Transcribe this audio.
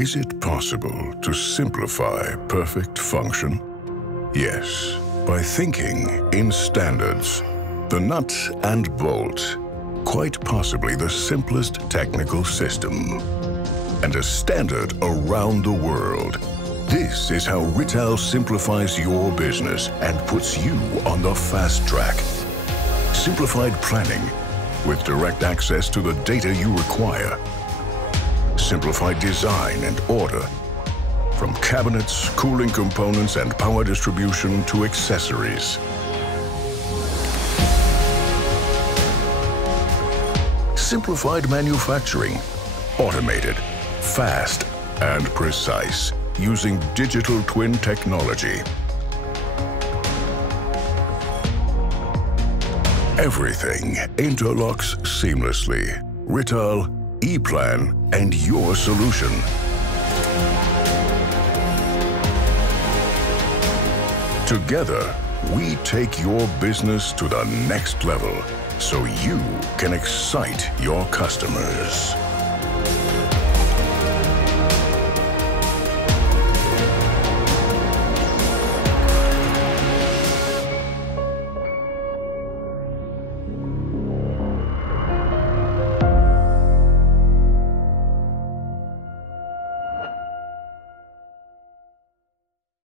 Is it possible to simplify perfect function? Yes, by thinking in standards. The nut and bolt, quite possibly the simplest technical system, and a standard around the world. This is how Rittal simplifies your business and puts you on the fast track. Simplified planning with direct access to the data you require. Simplified design and order, from cabinets, cooling components, and power distribution to accessories. Simplified manufacturing, automated, fast, and precise, using digital twin technology. Everything interlocks seamlessly. Rittal, EPLAN, and your solution. Together, we take your business to the next level so you can excite your customers.